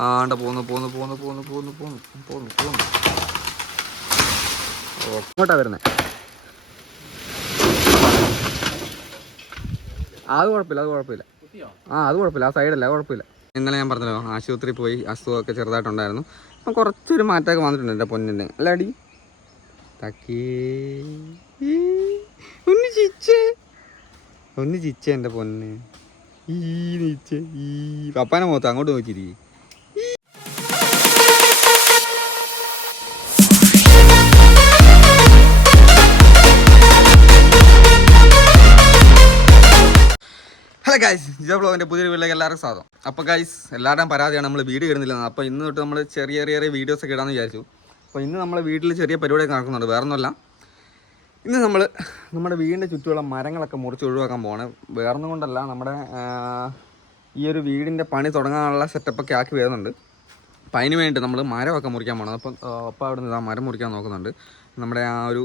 ആണ്ട പോന്നു. ഇങ്ങോട്ടാ വരുന്നേ. അത് കുഴപ്പമില്ല. അത് കുഴപ്പമില്ല. ആ സൈഡല്ല, കുഴപ്പമില്ല. ഇന്നലെ ഞാൻ പറഞ്ഞല്ലോ, ആശുപത്രി പോയി അസുഖമൊക്കെ ചെറുതായിട്ടുണ്ടായിരുന്നു. അപ്പം കുറച്ചൊരു മാറ്റമൊക്കെ വന്നിട്ടുണ്ട് എൻ്റെ പൊന്നിന്. അല്ലാടി തക്കേ ഒന്ന് ചിച്ച എൻ്റെ പൊന്ന്. പപ്പാനെ മുഖത്ത് അങ്ങോട്ട് നോക്കിയിരിക്കും. ഹലോ ഗൈസ്, ജിജോ ബ്ലോഗിൻ്റെ പുതിയൊരു വീട്ടിലേക്ക് എല്ലാവർക്കും സ്വാഗതം. അപ്പോൾ ഗൈസ്, എല്ലാവരുടെയും പരാതിയാണ് നമ്മൾ വീഡിയോ ഇടുന്നില്ല. അപ്പോൾ ഇന്ന് തൊട്ട് നമ്മൾ ചെറിയ വീഡിയോസൊക്കെ ഇടാമെന്ന് വിചാരിച്ചു. അപ്പോൾ ഇന്ന് നമ്മൾ വീട്ടിൽ ചെറിയ പരിപാടിയൊക്കെ നടക്കുന്നുണ്ട്. വേറെ ഒന്നുമല്ല, ഇന്ന് നമ്മൾ നമ്മുടെ വീടിൻ്റെ ചുറ്റുമുള്ള മരങ്ങളൊക്കെ മുറിച്ച് ഒഴിവാക്കാൻ പോകണം. വേറെ ഒന്നും കൊണ്ടല്ല, നമ്മുടെ ഈ ഒരു വീടിൻ്റെ പണി തുടങ്ങാനുള്ള സെറ്റപ്പൊക്കെ ആക്കി വരുന്നുണ്ട്. അപ്പം അതിന് വേണ്ടി നമ്മൾ മരമൊക്കെ മുറിക്കാൻ പോകണം. അപ്പം അവിടെ നിന്ന് മരം മുറിക്കാൻ നോക്കുന്നുണ്ട്. നമ്മുടെ ആ ഒരു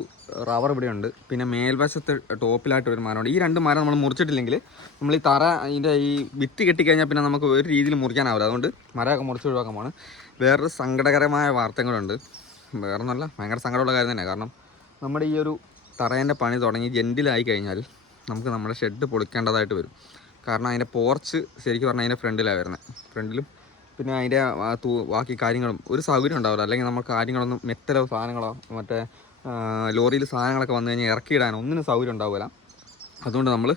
റബ്ബർ ഇവിടെയുണ്ട്. പിന്നെ മേൽവശത്ത് ടോപ്പിലായിട്ട് ഒരു മരമുണ്ട്. ഈ രണ്ട് മരം നമ്മൾ മുറിച്ചിട്ടില്ലെങ്കിൽ നമ്മൾ ഈ തറ ഇതിൻ്റെ ഈ വിത്ത് കെട്ടിക്കഴിഞ്ഞാൽ പിന്നെ നമുക്ക് ഒരു രീതിയിൽ മുറിക്കാനാവില്ല. അതുകൊണ്ട് മരമൊക്കെ മുറിച്ച് ഒഴിവാക്കാൻ പോകണം. വേറൊരു സങ്കടകരമായ വാർത്തകളുണ്ട്. വേറൊന്നുമല്ല, ഭയങ്കര സങ്കടമുള്ള കാര്യം തന്നെ. കാരണം നമ്മുടെ ഈ ഒരു തറേൻ്റെ പണി തുടങ്ങി ജെൻറ്റിലായി കഴിഞ്ഞാൽ നമുക്ക് നമ്മുടെ ഷെഡ് പൊളിക്കേണ്ടതായിട്ട് വരും. കാരണം അതിൻ്റെ പോർച്ച് ശരിക്കും പറഞ്ഞാൽ അതിൻ്റെ ഫ്രണ്ടിലാണ് വരുന്നത്. ഫ്രണ്ടിലും പിന്നെ അതിൻ്റെ ബാക്കി കാര്യങ്ങളും ഒരു സൗകര്യം ഉണ്ടാവില്ല. അല്ലെങ്കിൽ നമുക്ക് കാര്യങ്ങളൊന്നും മെത്തലോ സാധനങ്ങളോ മറ്റേ ലോറിയിൽ സാധനങ്ങളൊക്കെ വന്നു കഴിഞ്ഞാൽ ഇറക്കിയിടാനോ ഒന്നിനും സൗകര്യം ഉണ്ടാവില്ല. അതുകൊണ്ട് നമ്മൾ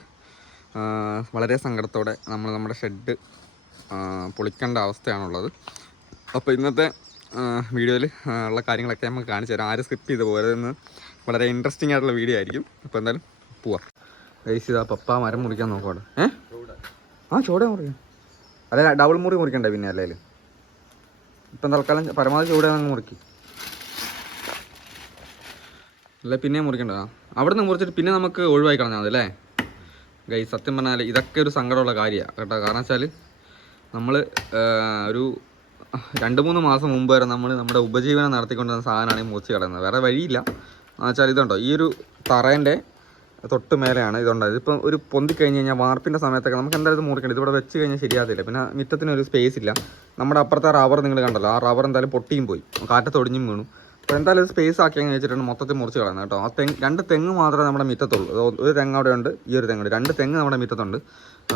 വളരെ സങ്കടത്തോടെ നമ്മുടെ ഷെഡ് പൊളിക്കേണ്ട അവസ്ഥയാണുള്ളത്. അപ്പോൾ ഇന്നത്തെ വീഡിയോയിൽ ഉള്ള കാര്യങ്ങളൊക്കെ നമുക്ക് കാണിച്ചു തരാം. ആരും സ്കിപ്പ് ചെയ്ത് പോരുതെന്ന്. വളരെ ഇൻട്രസ്റ്റിംഗ് ആയിട്ടുള്ള വീഡിയോ ആയിരിക്കും. അപ്പോൾ എന്തായാലും പോവാം. ഗൈസ്, ഇതാ പപ്പ മരം മുറിക്കാൻ നോക്കുവാണ്. ചൂടേ മുറിക്കാം. അല്ല, ഡബിൾ മുറി മുറിക്കണ്ടേ പിന്നെ? അല്ലെങ്കിൽ ഇപ്പം തൽക്കാലം പരമാവധി ചൂടേ അങ്ങ് മുറിക്കും. അല്ലെ പിന്നെയും മുറിക്കണ്ട. അവിടെ നിന്ന് മുറിച്ചിട്ട് പിന്നെ നമുക്ക് ഒഴിവാക്കി കളഞ്ഞാൽ മതി അല്ലേ ഗൈസ്? സത്യം പറഞ്ഞാൽ ഇതൊക്കെ ഒരു സങ്കടമുള്ള കാര്യമാണ് കേട്ടോ. കാരണം വെച്ചാൽ നമ്മൾ ഒരു 2-3 മാസം മുമ്പ് വരെ നമ്മുടെ ഉപജീവനം നടത്തിക്കൊണ്ടിരുന്ന സാധനമാണ് ഈ മുറിച്ച് കളയുന്നത്. വേറെ വഴിയില്ല. എന്ന് വെച്ചാൽ ഇതുണ്ടോ, ഈ ഒരു തറേൻ്റെ തൊട്ട് മേലെയാണ് ഇതുണ്ടായത്. ഇപ്പം ഒരു പൊന്തി കഴിഞ്ഞ് കഴിഞ്ഞാൽ വാർപ്പിൻ്റെ സമയത്തൊക്കെ നമുക്ക് എന്തായാലും മുറിക്കണം. ഇതിവിടെ വെച്ച് കഴിഞ്ഞാൽ ശരിയാകത്തില്ല. പിന്നെ മുറ്റത്തിനൊരു സ്പേസ് ഇല്ല. നമ്മുടെ അപ്പുറത്തെ റബ്ബർ നിങ്ങൾ കണ്ടല്ലോ, ആ റബ്ബർ എന്തായാലും പൊട്ടിയും പോയി, കാറ്റത്തൊടിഞ്ഞും വീണു. അപ്പോൾ എന്തായാലും സ്പേസ് ആക്കി അങ്ങ് വെച്ചിട്ടുണ്ട് മൊത്തത്തിൽ മുറിച്ച് കളയുന്നത് കേട്ടോ. ആ 2 തെങ്ങ് മാത്രമേ നമ്മുടെ മുറ്റത്തുള്ളൂ. ഒരു തെങ്ങ് അവിടെ ഉണ്ട്, ഈ ഒരു തെങ്ങുണ്ട്. 2 തെങ്ങ് നമ്മുടെ മുറ്റത്തുണ്ട്.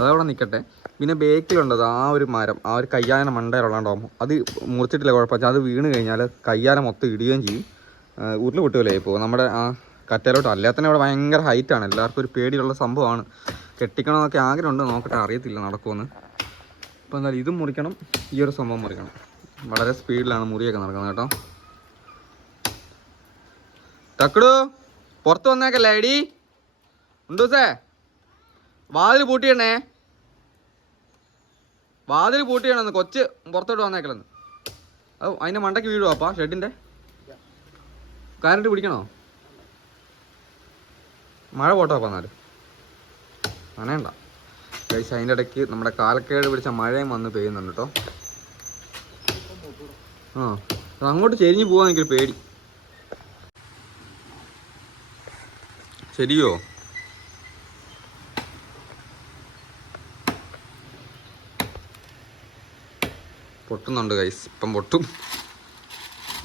അതവിടെ നിൽക്കട്ടെ. പിന്നെ ബേക്കിലുണ്ടത് ആ ഒരു മരം, ആ ഒരു കയ്യാന മണ്ടയിലുള്ളതാകുമ്പോൾ അത് മുറിച്ചിട്ടില്ല കുഴപ്പമില്ല. അത് വീണ് കഴിഞ്ഞാൽ കയ്യാന മൊത്തം ഇടുകയും ചെയ്യും. ഉരുള് പൊട്ടുകയില്ലേ ഇപ്പോൾ നമ്മുടെ ആ കറ്റയിലോട്ട്. അല്ലാത്തന്നെ ഇവിടെ ഭയങ്കര ഹൈറ്റാണ്. എല്ലാവർക്കും ഒരു പേടിയുള്ള സംഭവമാണ്. കെട്ടിക്കണമെന്നൊക്കെ ആഗ്രഹമുണ്ട്. നോക്കട്ടെ, അറിയത്തില്ല നടക്കുമെന്ന്. അപ്പോൾ എന്തായാലും ഇതും മുറിക്കണം, ഈ ഒരു സംഭവം മുറിക്കണം. വളരെ സ്പീഡിലാണ് മുറിയൊക്കെ നടക്കുന്നത് കേട്ടോ. തക്കടു പുറത്ത് വന്നേക്കല്ലേ ഐഡി ഉണ്ടൂസേ? വാതിൽ പൂട്ടിയണേ, വാതിൽ പൂട്ടിയണെന്ന്. കൊച്ച് പുറത്തോട്ട് വന്നേക്കലെന്ന്. അതിൻ്റെ മണ്ടയ്ക്ക് വീഴുവാപ്പാ ഷെഡിൻ്റെ. കറണ്ട് പിടിക്കണോ? മഴ പോട്ടോ വന്നാൽ നനയണ്ട ഗൈസ്. അതിൻ്റെ ഇടയ്ക്ക് നമ്മുടെ കാലക്കേട് പിടിച്ച മഴയും വന്ന് പെയ്യുന്നുണ്ട് കേട്ടോ. അങ്ങോട്ട് ചെരിഞ്ഞ് പോകാൻ എനിക്കൊരു പേടി. ശരിയോ? പൊട്ടുന്നുണ്ട് ഗൈസ്, ഇപ്പം പൊട്ടും.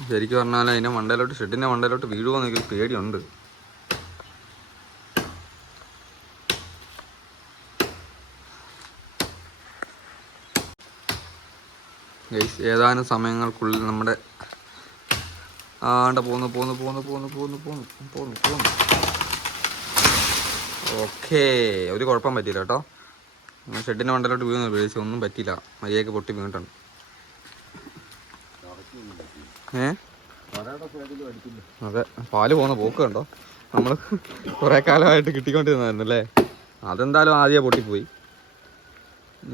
ശരിക്കും പറഞ്ഞാൽ അതിൻ്റെ മണ്ടയിലോട്ട്, ഷെഡിൻ്റെ മണ്ടയിലോട്ട് വീഴുമോ എന്നൊരു പേടിയുണ്ട്. ഗൈസ്, ഏതാനും സമയങ്ങൾക്കുള്ളിൽ നമ്മുടെ പോന്നു. ഓക്കേ, ഒരു കുഴപ്പം പറ്റിയില്ല കേട്ടോ. ഷെഡിൻ്റെ മണ്ടയിലോട്ട് വീഴുന്ന പേടിച്ച് ഒന്നും പറ്റിയില്ല. മര്യാദയ്ക്ക് പൊട്ടി വീണിട്ടുണ്ട്. അതെ, പാല് പോകുന്ന പോക്ക് കണ്ടോ. നമ്മൾ കുറേ കാലമായിട്ട് കിട്ടിക്കൊണ്ടിരുന്നായിരുന്നു അല്ലേ. അതെന്തായാലും ആദ്യം പൊട്ടിപ്പോയി.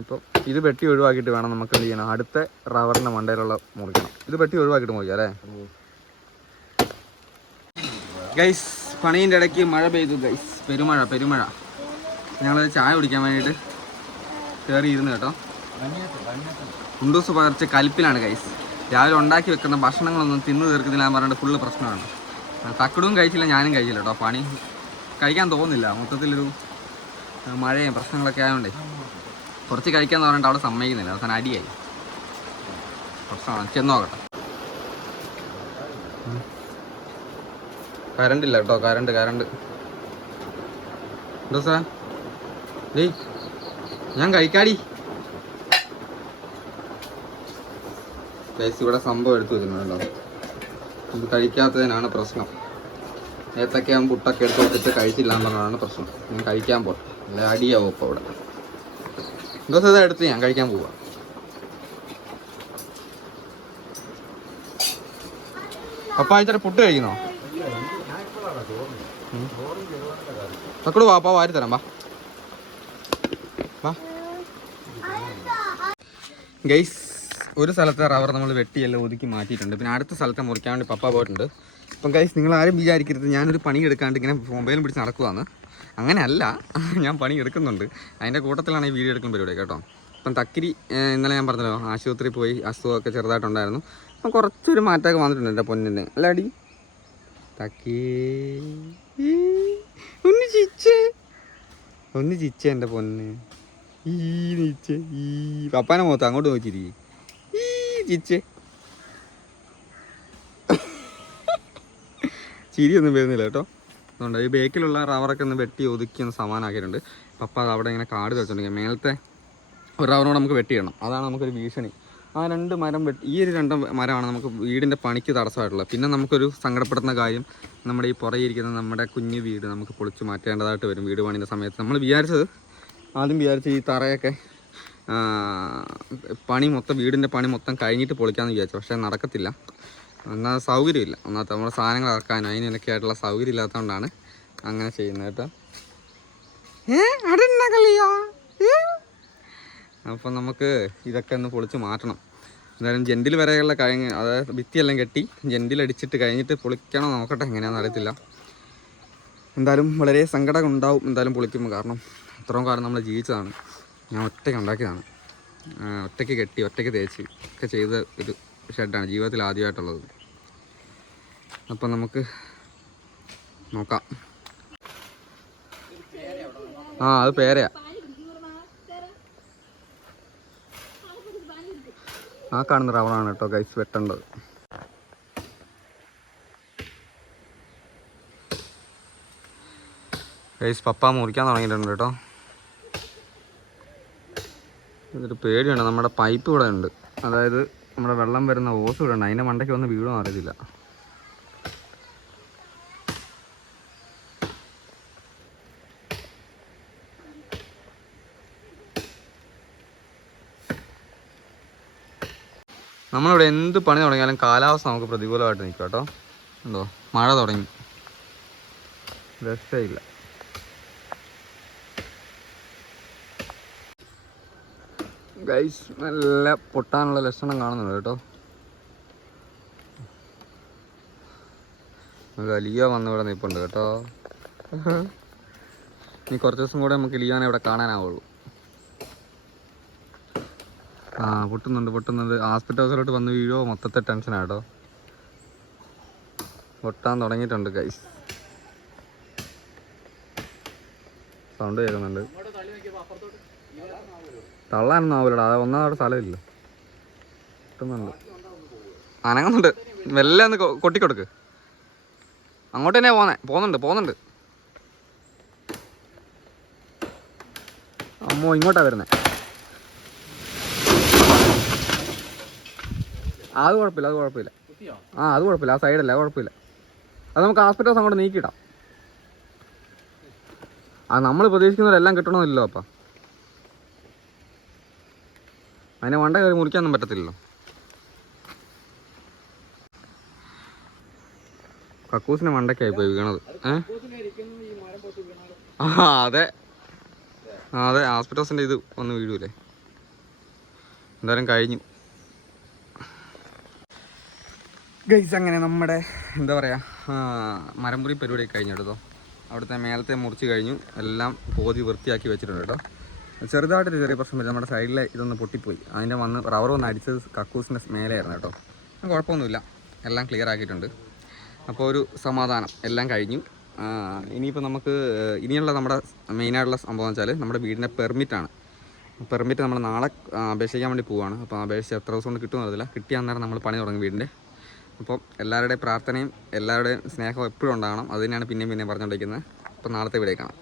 ഇപ്പം ഇത് വെട്ടി ഒഴിവാക്കിയിട്ട് വേണം നമുക്ക് എന്ത് ചെയ്യണം, അടുത്ത റബ്ബറിൻ്റെ മണ്ടയിലുള്ള മുറിക്കണം. ഇത് വെട്ടി ഒഴിവാക്കിയിട്ട് മുറിക്കാം അല്ലേ ഗൈസ്? പണീൻ്റെ ഇടയ്ക്ക് മഴ പെയ്തു ഗൈസ്, പെരുമഴ. ഞങ്ങളത് ചായ കുടിക്കാൻ വേണ്ടിയിട്ട് കയറിയിരുന്നു കേട്ടോ. ഉണ്ടൂസ് പകർച്ച് കലിപ്പിലാണ് ഗൈസ്. രാവിലെ ഉണ്ടാക്കി വെക്കുന്ന ഭക്ഷണങ്ങളൊന്നും തിന്നു തീർക്കുന്നില്ല എന്ന് പറഞ്ഞിട്ട് ഫുള്ള് പ്രശ്നമാണ്. തക്കടും കഴിച്ചില്ല, ഞാനും കഴിച്ചില്ല കേട്ടോ. പണി കഴിക്കാൻ തോന്നുന്നില്ല. മൊത്തത്തിലൊരു മഴയും പ്രശ്നങ്ങളൊക്കെ ആയതുകൊണ്ടേ കുറച്ച് കഴിക്കാമെന്ന് പറഞ്ഞിട്ട് അവിടെ സമ്മതിക്കുന്നില്ല. അവസാനം അടിയായി. പ്രശ്നമാണ്. ചെന്ന് നോക്കട്ടെ. കറണ്ട് ഇല്ല കേട്ടോ. കറണ്ട് എന്തോ സാർ ഡേയ് ഞാൻ കഴിക്കാടി. ഗൈസ് ഇവിടെ സംഭവം എടുത്തു വെച്ചിട്ടുണ്ടോ. ഇത് കഴിക്കാത്തതിനാണ് പ്രശ്നം. ഏത്തക്കയും പുട്ടൊക്കെ എടുത്ത് വെച്ചിട്ട് കഴിച്ചില്ല എന്നുള്ളതാണ് പ്രശ്നം. ഞാൻ കഴിക്കാൻ പോട്ടെ, അല്ല അടിയാവും ഇപ്പോൾ ഇവിടെ. എന്തോ സാർ എടുത്ത് ഞാൻ കഴിക്കാൻ പോവാം. പപ്പ ഇച്ചിരി പുട്ട് കഴിക്കുന്നോ? തക്കട് വാപ്പാ വാരി തരാം. വാ ഗൈസ്, ഒരു സ്ഥലത്തെ റബ്ബർ നമ്മൾ വെട്ടിയെല്ലാം ഒതുക്കി മാറ്റിയിട്ടുണ്ട്. പിന്നെ അടുത്ത സ്ഥലത്തെ മുറിക്കാൻ വേണ്ടി പപ്പ പോയിട്ടുണ്ട്. അപ്പം ഗൈസ്, നിങ്ങൾ ആരും വിചാരിക്കരുത് ഞാനൊരു പണി എടുക്കാണ്ട് ഇങ്ങനെ മൊബൈലും പിടിച്ച് നടക്കുവാന്ന്. അങ്ങനെയല്ല, ഞാൻ പണി എടുക്കുന്നുണ്ട്. അതിൻ്റെ കൂട്ടത്തിലാണ് ഈ വീഡിയോ എടുക്കുന്ന പരിപാടി കേട്ടോ. അപ്പം തക്കിരി ഇന്നലെ ഞാൻ പറഞ്ഞല്ലോ, ആശുപത്രിയിൽ പോയി അസുഖമൊക്കെ ചെറുതായിട്ടുണ്ടായിരുന്നു. അപ്പം കുറച്ചൊരു മാറ്റമൊക്കെ വന്നിട്ടുണ്ട് എൻ്റെ പൊന്നിന്. അല്ല അടി തക്കി ഒന്ന് ചിച്ചേ എൻ്റെ പൊന്ന്. ഈ നീച്ചേ ഈ പപ്പാനെ മുഖത്ത് അങ്ങോട്ട് നോക്കിയിരിക്കും. ഈ ചിച്ചേ ചിരിയൊന്നും വരുന്നില്ല കേട്ടോ. അതുകൊണ്ട് ഈ ബേക്കിലുള്ള റബ്ബറൊക്കെ ഒന്ന് വെട്ടി ഒതുക്കി ഒന്ന് സമാനാക്കിയിട്ടുണ്ട്. പപ്പ അത് അവിടെ ഇങ്ങനെ കാട് വെച്ചിട്ടുണ്ടെങ്കിൽ മേലത്തെ ഒരു റബ്ബറോട് നമുക്ക് വെട്ടിയിടണം. അതാണ് നമുക്കൊരു ഭീഷണി. ആ 2 മരം ഈ ഒരു 2 മരമാണ് നമുക്ക് വീടിൻ്റെ പണിക്ക് തടസ്സമായിട്ടുള്ളത്. പിന്നെ നമുക്കൊരു സങ്കടപ്പെടുന്ന കാര്യം, നമ്മുടെ ഈ പുറകിരിക്കുന്ന നമ്മുടെ കുഞ്ഞു വീട് നമുക്ക് പൊളിച്ച് മാറ്റേണ്ടതായിട്ട് വരും. വീട് പണിയുടെ സമയത്ത് നമ്മൾ ആദ്യം വിചാരിച്ച് ഈ തറയൊക്കെ വീടിൻ്റെ പണി മൊത്തം കഴിഞ്ഞിട്ട് പൊളിക്കാമെന്ന് വിചാരിച്ചു. പക്ഷേ നടക്കത്തില്ല. എന്നാൽ സൗകര്യമില്ല. ഒന്നാമത്തെ നമ്മുടെ സാധനങ്ങൾ ഇറക്കാനും അതിനൊക്കെ ആയിട്ടുള്ള സൗകര്യം ഇല്ലാത്തതുകൊണ്ടാണ് അങ്ങനെ ചെയ്യുന്നത് കേട്ടോ. അപ്പം നമുക്ക് ഇതൊക്കെ ഒന്ന് പൊളിച്ച് മാറ്റണം. എന്തായാലും ജെൻറ്റിൽ വരെയുള്ള കഴിഞ്ഞ്, അതായത് ഭിത്തിയെല്ലാം കെട്ടി ജെൻറ്റിലടിച്ചിട്ട് കഴിഞ്ഞിട്ട് പൊളിക്കണം. നോക്കട്ടെ എങ്ങനെയാണെന്ന് അറിയത്തില്ല. എന്തായാലും വളരെ സങ്കടം ഉണ്ടാവും എന്തായാലും പൊളിക്കുമ്പോൾ. കാരണം ഇത്രയും കാലം നമ്മൾ ജീവിച്ചതാണ്. ഞാൻ ഒറ്റയ്ക്ക് ഉണ്ടാക്കിയതാണ്. ഒറ്റയ്ക്ക് കെട്ടി ഒറ്റയ്ക്ക് തേച്ച് ഒക്കെ ചെയ്ത ഒരു ഷെഡാണ് ജീവിതത്തിൽ ആദ്യമായിട്ടുള്ളത്. അപ്പം നമുക്ക് നോക്കാം. അത് പേരയാ. ആ കാണുന്ന റബ്ബറാണ് കേട്ടോ ഗൈസ് വെട്ടേണ്ടത്. ഗൈസ് പപ്പ മുറിക്കാൻ തുടങ്ങിയിട്ടുണ്ട് കേട്ടോ. ഇതൊരു പേടിയുണ്ട്. നമ്മുടെ പൈപ്പ് ഇവിടെ ഉണ്ട്, അതായത് നമ്മുടെ വെള്ളം വരുന്ന ഓസ് ഇവിടെ ഉണ്ട്. അതിൻ്റെ മണ്ടയ്ക്ക് വന്ന് വീഴുമെന്ന് അറിയത്തില്ല. നമ്മളിവിടെ എന്ത് പണി തുടങ്ങിയാലും കാലാവസ്ഥ നമുക്ക് പ്രതികൂലമായിട്ട് നിൽക്കും കേട്ടോ. ഉണ്ടോ, മഴ തുടങ്ങി, രക്ഷയില്ല. ഗൈസ് നല്ല പൊട്ടാനുള്ള ലക്ഷണം കാണുന്നുണ്ട് കേട്ടോ. ലിയോ വന്ന് ഇവിടെ നിൽപ്പുണ്ട് കേട്ടോ. ഇനി കുറച്ച് ദിവസം കൂടെ നമുക്ക് ലിയോനെ ഇവിടെ കാണാനാവുള്ളൂ. പൊട്ടുന്നുണ്ട്. ഹോസ്പിറ്റൽ ഹൗസിലോട്ട് വന്ന് വീഴോ മൊത്തത്തെ ടെൻഷനാണ് കേട്ടോ. പൊട്ടാൻ തുടങ്ങിയിട്ടുണ്ട് ഗൈസ്. സൗണ്ട് കേൾക്കുന്നുണ്ട്. തള്ളാനൊന്നും ആവില്ലടാ, അത് ഒന്നാമവിടെ സ്ഥലമില്ല. പൊട്ടുന്നുണ്ട്, അനങ്ങുന്നുണ്ട്. മെല്ലെ ഒന്ന് കൊട്ടിക്കൊടുക്ക്. അങ്ങോട്ട് തന്നെയാ പോകുന്നുണ്ട്. അമ്മോ ഇങ്ങോട്ടാ വരുന്നേ. അത് കുഴപ്പമില്ല. അത് കുഴപ്പമില്ല. ആ സൈഡല്ല, അത് കുഴപ്പമില്ല. അത് നമുക്ക് ഹോസ്പിറ്റൽസ് അങ്ങോട്ട് നീക്കിയിടാം. അത് നമ്മൾ പ്രതീക്ഷിക്കുന്നവരെല്ലാം കിട്ടണമെന്നില്ലല്ലോ. അപ്പം അതിനെ മണ്ട കയറി മുറിക്കാനൊന്നും പറ്റത്തില്ലല്ലോ. കക്കൂസിന് മണ്ടയ്ക്കായി പോയി വീണത്. അതെ ഹോസ്പിറ്റൽസിൻ്റെ ഇത് ഒന്ന് വീഴൂലേ. എന്തായാലും കഴിഞ്ഞു ഗൈസ്. അങ്ങനെ നമ്മുടെ എന്താ പറയുക, മരംമുറി പരിപാടിയൊക്കെ കഴിഞ്ഞെടുത്തോ. അവിടുത്തെ മേലത്തെ മുറിച്ച് കഴിഞ്ഞു. എല്ലാം പോതി വൃത്തിയാക്കി വെച്ചിട്ടുണ്ട് കേട്ടോ. ചെറുതായിട്ടൊരു ചെറിയ പ്രശ്നം വരും. നമ്മുടെ സൈഡിലെ ഇതൊന്ന് പൊട്ടിപ്പോയി. അതിൻ്റെ റബ്ബർ വന്ന് അടിച്ചത് കക്കൂസിൻ്റെ മേലെയായിരുന്നു കേട്ടോ. കുഴപ്പമൊന്നുമില്ല, എല്ലാം ക്ലിയർ ആക്കിയിട്ടുണ്ട്. അപ്പോൾ ഒരു സമാധാനം, എല്ലാം കഴിഞ്ഞു. ഇനിയിപ്പോൾ നമുക്ക് ഇനിയുള്ള നമ്മുടെ മെയിനായിട്ടുള്ള സംഭവം എന്ന് വെച്ചാൽ നമ്മുടെ വീടിൻ്റെ പെർമിറ്റാണ്. പെർമിറ്റ് നമ്മൾ നാളെ അപേക്ഷിക്കാൻ വേണ്ടി പോവുകയാണ്. അപ്പോൾ അപേക്ഷിച്ച് എത്ര ദിവസം കൊണ്ട് കിട്ടുമെന്നറിയില്ല. കിട്ടിയ അന്നേരം നമ്മൾ പണി തുടങ്ങും വീടിൻ്റെ. അപ്പോൾ എല്ലാവരുടെയും പ്രാർത്ഥനയും എല്ലാവരുടെയും സ്നേഹവും എപ്പോഴും ഉണ്ടാകണം. അത് തന്നെയാണ് പിന്നെയും പറഞ്ഞുകൊണ്ടിരിക്കുന്നത്. അപ്പോൾ നാളത്തെ വീഡിയോ കാണാം.